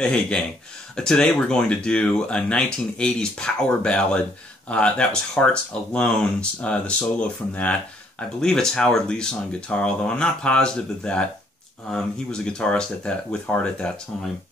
Hey gang, today we're going to do a 1980s power ballad. That was Hearts Alone, the solo from that. I believe it's Howard Leese on guitar, although I'm not positive of that. He was a guitarist with Heart at that time.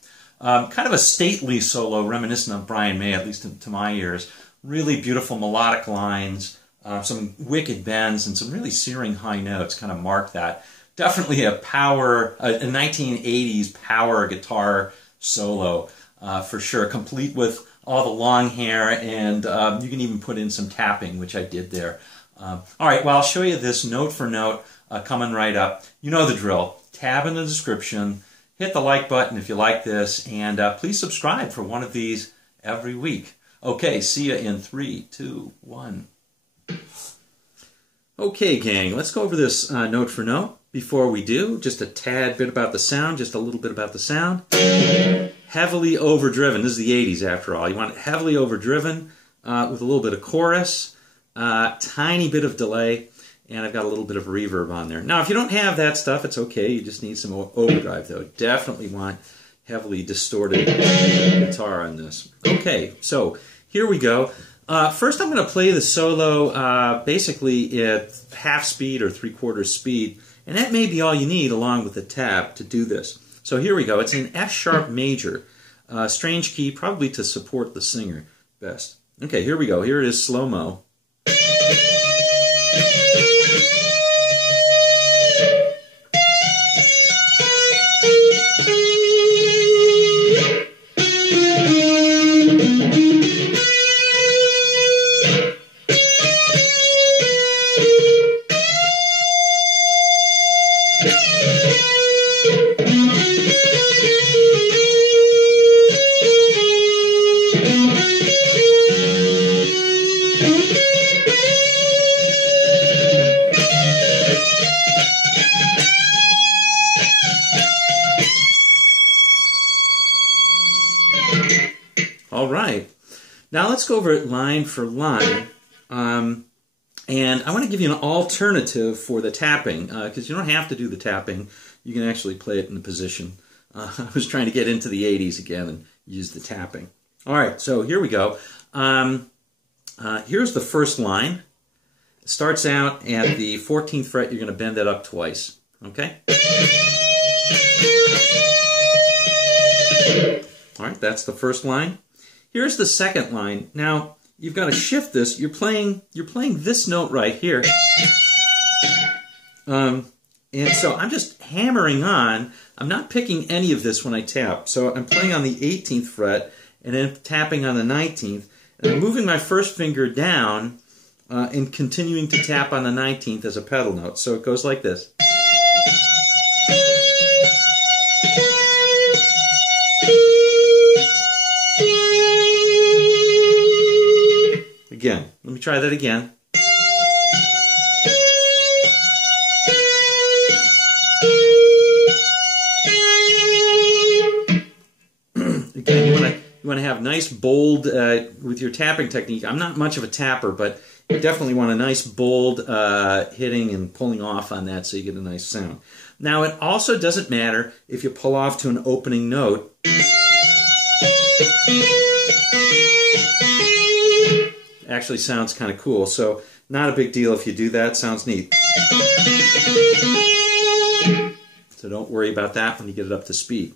Kind of a stately solo, reminiscent of Brian May, at least to my ears. Really beautiful melodic lines, some wicked bends, and some really searing high notes kind of mark that. Definitely a 1980s power guitar solo for sure, complete with all the long hair, and you can even put in some tapping, which I did there. All right, well, I'll show you this note for note coming right up. You know the drill. Tab in the description, hit the like button if you like this, and please subscribe for one of these every week. Okay, see you in 3, 2, 1. Okay, gang, let's go over this note for note. Before we do, just a tad bit about the sound, just a little bit about the sound. Heavily overdriven. This is the 80s after all. You want it heavily overdriven with a little bit of chorus, tiny bit of delay, and I've got a little bit of reverb on there. Now, if you don't have that stuff, it's okay. You just need some overdrive, though. Definitely want heavily distorted guitar on this. Okay, so here we go. First, I'm going to play the solo basically at half speed or 3/4 speed. And that may be all you need along with the tab to do this. So here we go. It's in F sharp major. Strange key, probably to support the singer best. Okay, here we go. Here it is slow-mo. All right, now let's go over it line for line, and I want to give you an alternative for the tapping, because you don't have to do the tapping. You can actually play it in the position. I was trying to get into the 80s again and use the tapping. All right, so here we go. Here's the first line. It starts out at the 14th fret. You're going to bend that up twice, okay? All right, that's the first line. Here's the second line. Now, you've got to shift this. You're playing this note right here. And so I'm just hammering on. I'm not picking any of this when I tap. So I'm playing on the 18th fret and then tapping on the 19th. And I'm moving my first finger down and continuing to tap on the 19th as a pedal note. So it goes like this. Again, let me try that again. Again, you want to have nice, bold, with your tapping technique. I'm not much of a tapper, but you definitely want a nice, bold hitting and pulling off on that so you get a nice sound. Now, it also doesn't matter if you pull off to an opening note. Actually sounds kind of cool, so not a big deal if you do that. Sounds neat. So don't worry about that when you get it up to speed.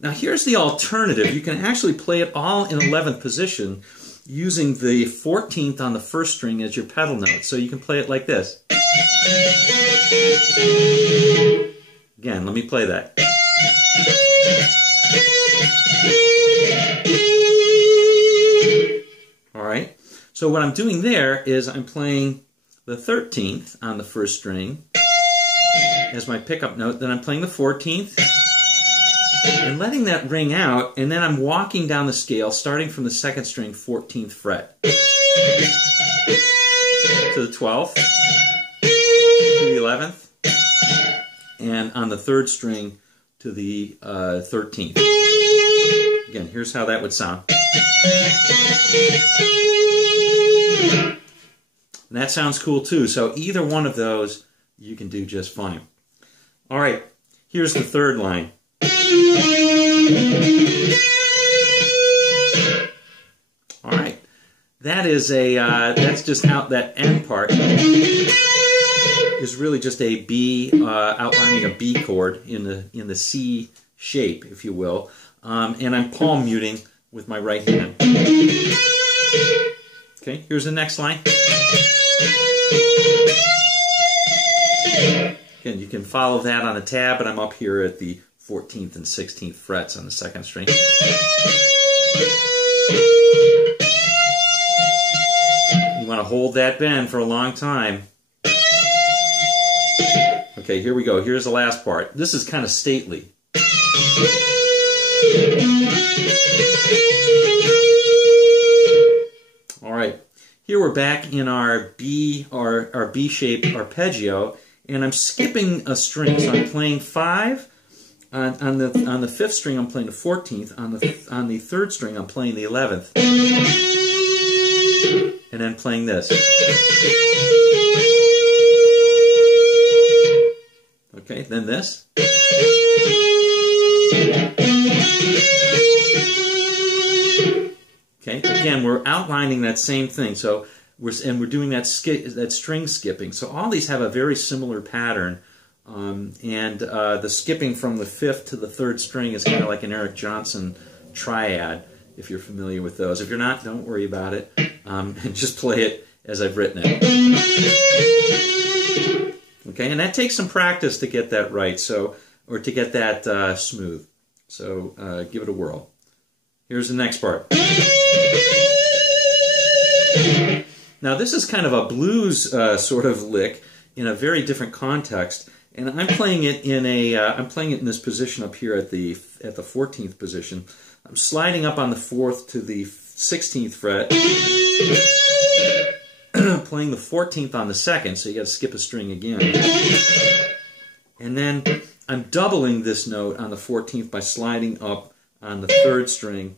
Now here's the alternative. You can actually play it all in 11th position using the 14th on the first string as your pedal note. So you can play it like this. Again, let me play that. All right. So what I'm doing there is I'm playing the 13th on the first string as my pickup note, then I'm playing the 14th and letting that ring out, and then I'm walking down the scale starting from the second string, 14th fret, to the 12th, to the 11th, and on the third string to the 13th. Again, here's how that would sound. And that sounds cool too. So either one of those you can do just fine. All right, here's the third line. All right. That is a, that's just out, that end part is really just a B, outlining a B chord in the C shape, if you will. And I'm palm muting with my right hand. Okay, here's the next line. Again, you can follow that on a tab, but I'm up here at the 14th and 16th frets on the second string. You want to hold that bend for a long time. Okay, here we go. Here's the last part. This is kind of stately. All right, here we're back in our B-shaped arpeggio, and I'm skipping a string. So I'm playing 5 on the 5th string. I'm playing the 14th. On the 3rd string, I'm playing the 11th, and then playing this. Okay, then this. Okay, again, we're outlining that same thing. So we're doing that string skipping. So all these have a very similar pattern, the skipping from the 5th to the 3rd string is kind of like an Eric Johnson triad, if you're familiar with those. If you're not, don't worry about it, and just play it as I've written it. Okay, and that takes some practice to get that right, or to get that smooth. So give it a whirl. Here's the next part. Now this is kind of a blues sort of lick in a very different context, and I'm playing it in this position up here at the 14th position. I'm sliding up on the 4th to the 16th fret, playing the 14th on the 2nd, so you got to skip a string again, and then I'm doubling this note on the 14th by sliding up on the 3rd string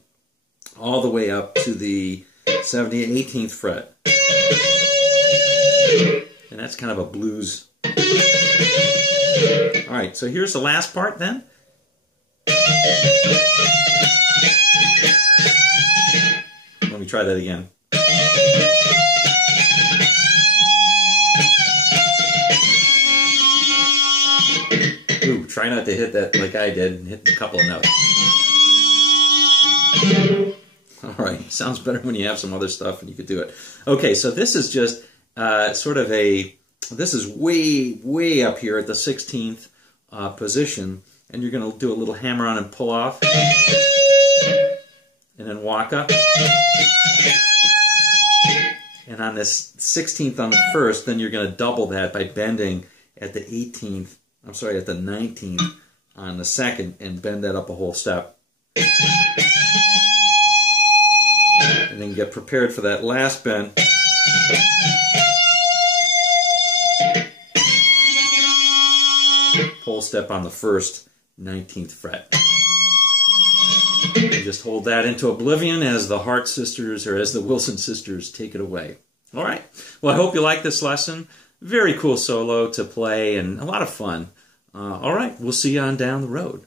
all the way up to the 18th fret. And that's kind of a blues. All right, so here's the last part then. Let me try that again. Ooh, try not to hit that like I did and hit a couple of notes. All right, sounds better when you have some other stuff and you could do it. Okay, so this is just sort of this is way up here at the 16th position, and you're going to do a little hammer on and pull off, and then waka. And on this 16th on the 1st, then you're going to double that by bending at the 19th on the 2nd, and bend that up a whole step. And then get prepared for that last bend. Whole step on the 1st, 19th fret. And just hold that into oblivion as the Hart sisters, or as the Wilson sisters, take it away. All right. Well, I hope you like this lesson. Very cool solo to play and a lot of fun. All right. We'll see you on down the road.